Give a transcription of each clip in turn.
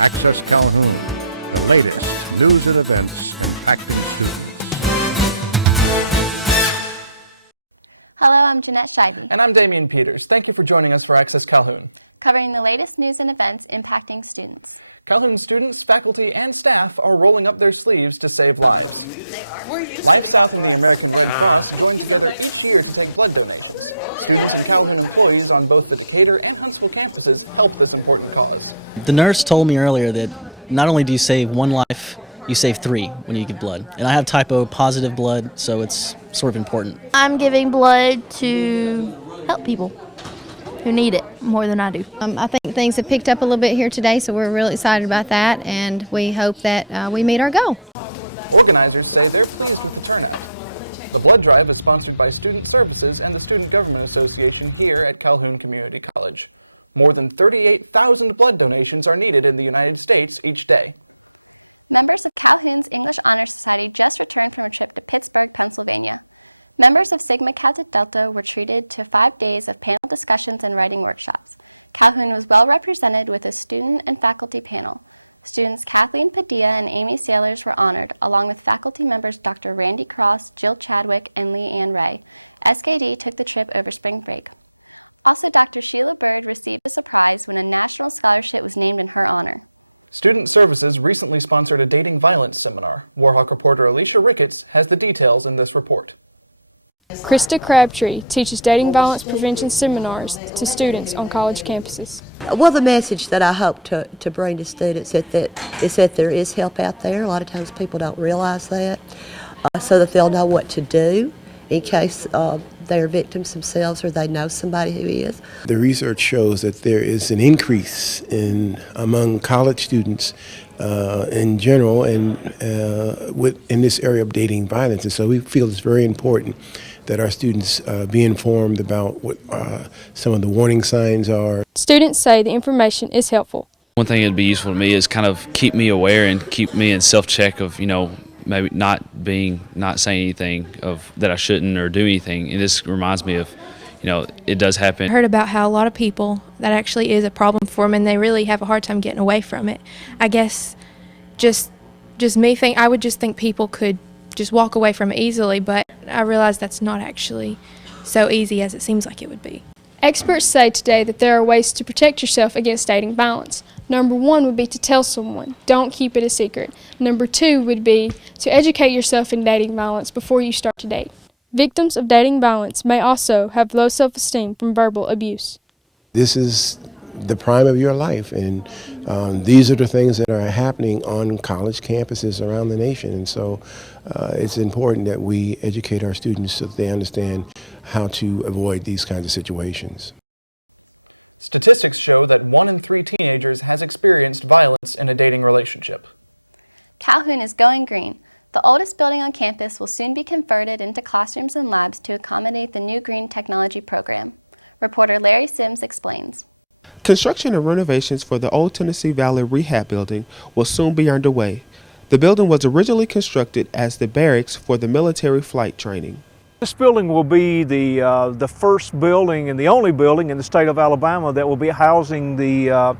Access Calhoun, the latest news and events impacting students. Hello, I'm Jeanette Scheibe. And I'm Damian Peters. Thank you for joining us for Access Calhoun, covering the latest news and events impacting students. Calhoun students, faculty, and staff are rolling up their sleeves to save lives. Life South and the American Red Cross join together each year to take blood donations. Students and Calhoun employees on both the Decatur and Huntsville campuses help this important cause. The nurse told me earlier that not only do you save one life, you save three when you give blood. And I have type O positive blood, so it's sort of important. I'm giving blood to help people who need it more than I do. I think things have picked up a little bit here today, so we're really excited about that, and we hope that we meet our goal. Organizers say they're pleased with the turnout. The blood drive is sponsored by Student Services and the Student Government Association here at Calhoun Community College. More than 38,000 blood donations are needed in the United States each day. Members of Calhoun's English Honor Society just returned from a trip to Pittsburgh, Pennsylvania. Members of Sigma Kappa Delta were treated to 5 days of panel discussions and writing workshops. Calhoun was well represented with a student and faculty panel. Students Kathleen Padilla and Amy Sailors were honored, along with faculty members Dr. Randy Cross, Jill Chadwick, and Lee Ann Ray. SKD took the trip over spring break. Also, Dr. Sheila Bird received a surprise when a national scholarship was named in her honor. Student Services recently sponsored a dating violence seminar. Warhawk reporter Alicia Ricketts has the details in this report. Krista Crabtree teaches dating violence prevention seminars to students on college campuses. Well, the message that I hope to bring to students is that there is help out there. A lot of times people don't realize that, so that they'll know what to do in case they're victims themselves or they know somebody who is. The research shows that there is an increase among college students in general and in this area of dating violence, and so we feel it's very important that our students be informed about what some of the warning signs are. Students say the information is helpful. One thing that'd be useful to me is kind of keep me aware and keep me in self-check of, maybe not saying anything of that I shouldn't or do anything. And this reminds me of, it does happen. I heard about how a lot of people, that actually is a problem for them and they really have a hard time getting away from it. I guess I would just think people could just walk away from it easily, but I realize that's not actually so easy as it seems like it would be. Experts say today that there are ways to protect yourself against dating violence. Number 1 would be to tell someone. Don't keep it a secret. Number 2 would be to educate yourself in dating violence before you start to date. Victims of dating violence may also have low self-esteem from verbal abuse. This is the prime of your life, and these are the things that are happening on college campuses around the nation, and so it's important that we educate our students so that they understand how to avoid these kinds of situations. Statistics show that 1 in 3 teenagers has experienced violence in a dating relationship. Calhoun is going green. The oldest building on campus will soon be converted into classrooms and labs to accommodate the new green technology program. Reporter Larry Sims explains. Construction and renovations for the Old Tennessee Valley Rehab Building will soon be underway. The building was originally constructed as the barracks for the military flight training. This building will be the first building and the only building in the state of Alabama that will be housing the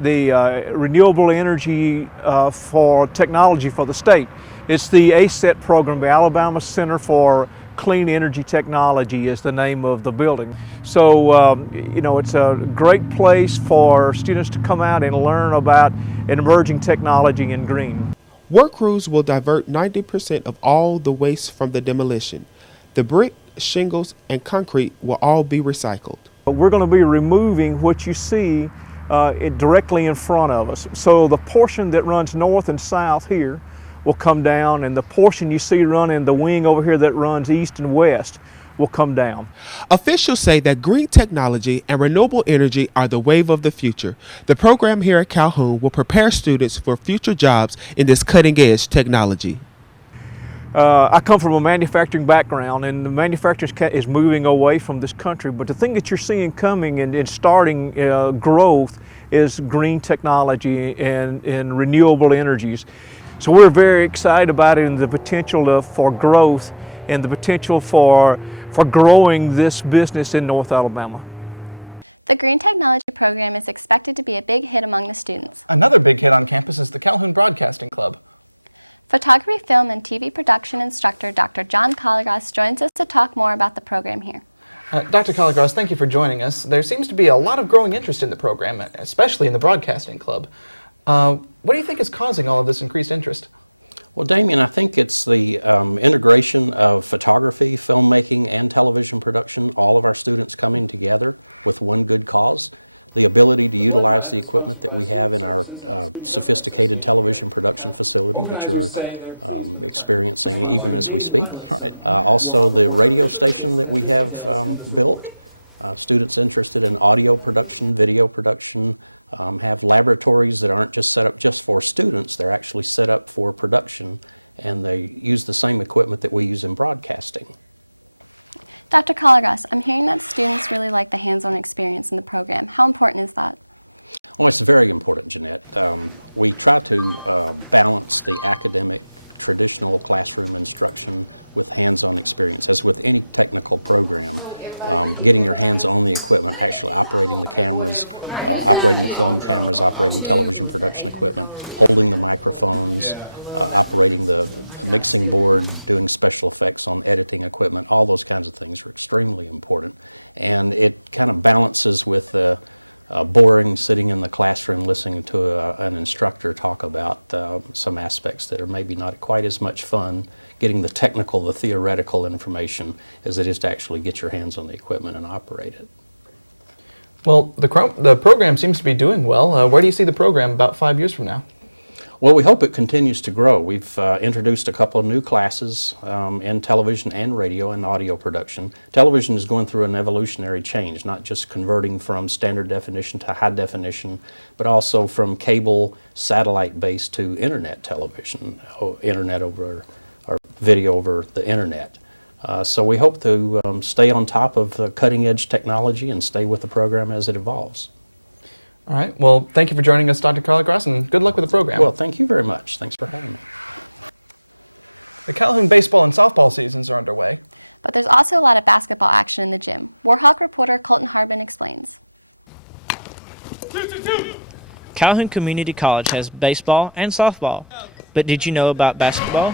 renewable energy for technology for the state. It's the ACET program, the Alabama Center for Clean Energy Technology is the name of the building. So, it's a great place for students to come out and learn about an emerging technology in green. Work crews will divert 90% of all the waste from the demolition. The brick, shingles, and concrete will all be recycled. We're going to be removing what you see directly in front of us. So the portion that runs north and south here will come down, and the portion you see running the wing over here that runs east and west will come down. Officials say that green technology and renewable energy are the wave of the future. The program here at Calhoun will prepare students for future jobs in this cutting-edge technology. I come from a manufacturing background, and the manufacturing is moving away from this country, but the thing that you're seeing coming and starting growth is green technology and renewable energies. So we're very excited about it and the potential for growth and the potential for growing this business in North Alabama. The Green Technology program is expected to be a big hit among the students. Another big hit on campus is the Calhoun Broadcasting Club. Photography, film, and TV production instructor Dr. John Calhoun joins us to talk more about the program here. Dr. Calhoun, thank you for joining us. There seems to be a lot of growing interest in the program, especially in the Broadcasting Club. What do you think is causing all of this increased interest? Well, Damien, I think it's the integration of photography, filmmaking, and television production, all of our students coming together with one good cause. The ability to utilize the equipment that we have in our sophisticated television production facility that you're experiencing even as we speak. Right. Also the radio station that we have built. Students interested in audio production, video production, have laboratories that aren't just set up just for students, they're actually set up for production, and they use the same equipment that we use in broadcasting. Dr. Calhoun, I'm hearing that students really like the hands-on experience in the program. How important is that? Well, it's very important, Jeanette. We try to balance the academic, traditional classroom instruction with hands-on experience. As with any technical program, getting your hands on the equipment, actually operating the cameras, operating the film cameras, operating television production equipment, holding the microphones, operating the mixing board, doing special effects on editing equipment, all those kinds of things are extremely important. And it kind of balances with boring sitting in the classroom listening to an instructor talk about some aspects that are maybe not quite as much fun, getting the technical, the theoretical information as it is to actually get your hands on the equipment and operate it. Well, the program seems to be doing well. Where do you see the program about 5 years from now? Well, we hope it continues to grow. We've introduced a couple of new classes in television and radio and audio production. Television is going through an evolutionary change, not just converting from standard definition to high definition, but also from cable satellite-based to internet television, internet over or video over the internet. So we hope to stay on top of cutting-edge technology and stay with the program as it evolves. All right. Well, thank you for joining us, Dr. Calhoun, and good luck with the program. Well, thank you very much. Thanks for having me. The Calhoun baseball and softball seasons are underway. But there's also a lot of basketball action in the gym. Warhawk reporter Colton Harbin explains. Calhoun Community College has baseball and softball. But did you know about basketball?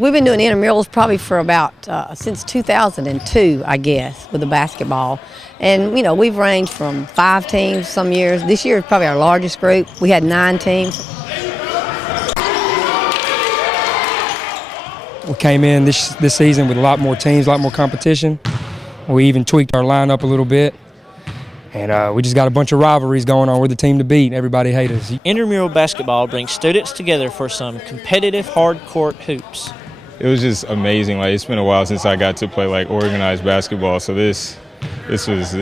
We've been doing intramurals probably for about since 2002, I guess, with the basketball. And, you know, we've ranged from 5 teams some years. This year is probably our largest group. We had 9 teams. We came in this season with a lot more teams, a lot more competition. We even tweaked our lineup a little bit. And we just got a bunch of rivalries going on. We're the team to beat. Everybody hates us. Intramural basketball brings students together for some competitive hard-court hoops. It was just amazing. Like, it's been a while since I got to play like organized basketball, so this was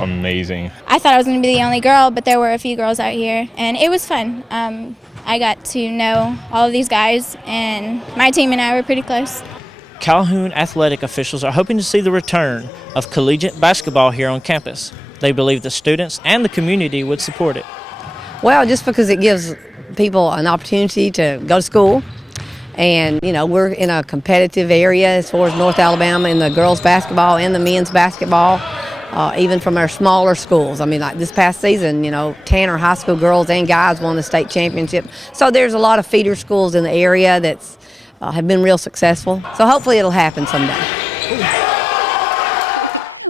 amazing. I thought I was going to be the only girl, but there were a few girls out here, and it was fun. I got to know all of these guys, and my team and I were pretty close. Calhoun athletic officials are hoping to see the return of collegiate basketball here on campus. They believe the students and the community would support it. Well, just because it gives people an opportunity to go to school. And, you know, we're in a competitive area as far as North Alabama in the girls' basketball and the men's basketball, even from our smaller schools. I mean, like this past season, you know, Tanner High School girls and guys won the state championship. So there's a lot of feeder schools in the area that's have been real successful. So hopefully it'll happen someday.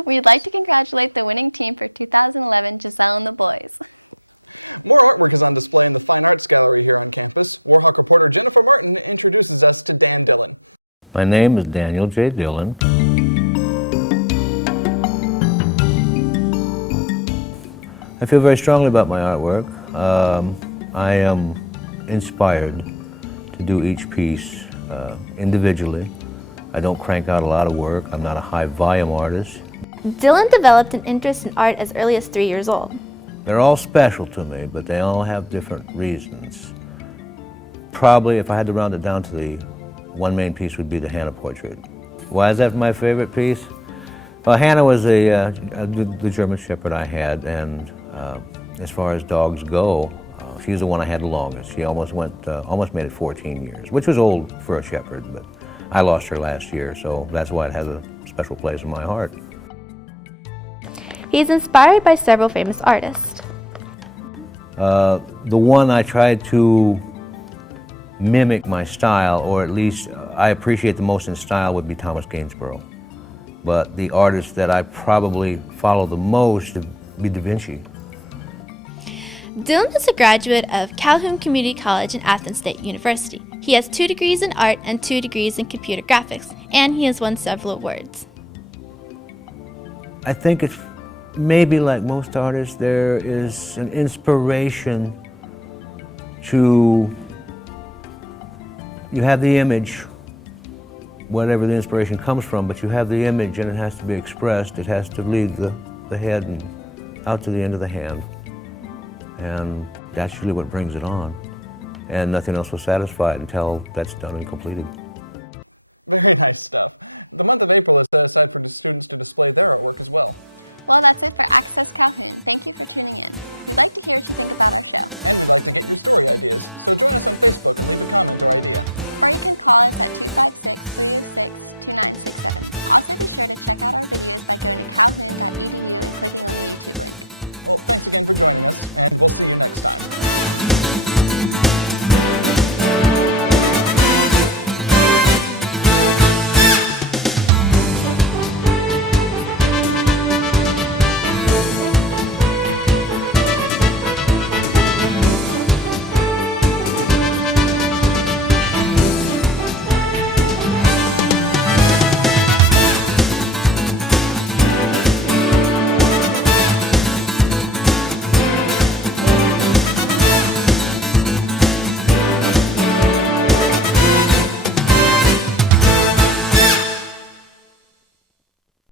We'd like to congratulate the winning team for 2011, Giselle and the boys. More artwork is on display in the Fine Arts Gallery here on campus. Warhawk reporter Jennifer Martin introduces us to Dan Dillon. My name is Daniel J. Dillon. I feel very strongly about my artwork. I am inspired to do each piece individually. I don't crank out a lot of work. I'm not a high volume artist. Dylan developed an interest in art as early as 3 years old. They're all special to me, but they all have different reasons. Probably, if I had to round it down to the one main piece, would be the Hannah portrait. Why is that my favorite piece? Well, Hannah was the German Shepherd I had, and as far as dogs go, she's the one I had the longest. She almost made it 14 years, which was old for a shepherd, but I lost her last year, so that's why it has a special place in my heart. He is inspired by several famous artists. The one I tried to mimic my style, or at least I appreciate the most in style, would be Thomas Gainsborough. But the artist that I probably follow the most would be Da Vinci. Dylan is a graduate of Calhoun Community College and Athens State University. He has 2 degrees in art and 2 degrees in computer graphics, and he has won several awards. I think it's maybe like most artists, there is an inspiration to, you have the image, whatever the inspiration comes from, but you have the image and it has to be expressed. It has to leave the head and out to the end of the hand. And that's really what brings it on. And nothing else will satisfy it until that's done and completed. Very nice stuff. The month of April is set aside for the students to display their artwork as well. Well, that's it for Access Calhoun. Thank you for tuning in. We'd like to hear what you think about our show. And we'd like to get your story ideas, so join us on Facebook and leave a comment or idea. Or you can call us at 256-306-2967. Also be sure to check out our videos by going to calhoun.edu and clicking on the YouTube link. Well, thanks again for joining us, and we'll see you next time.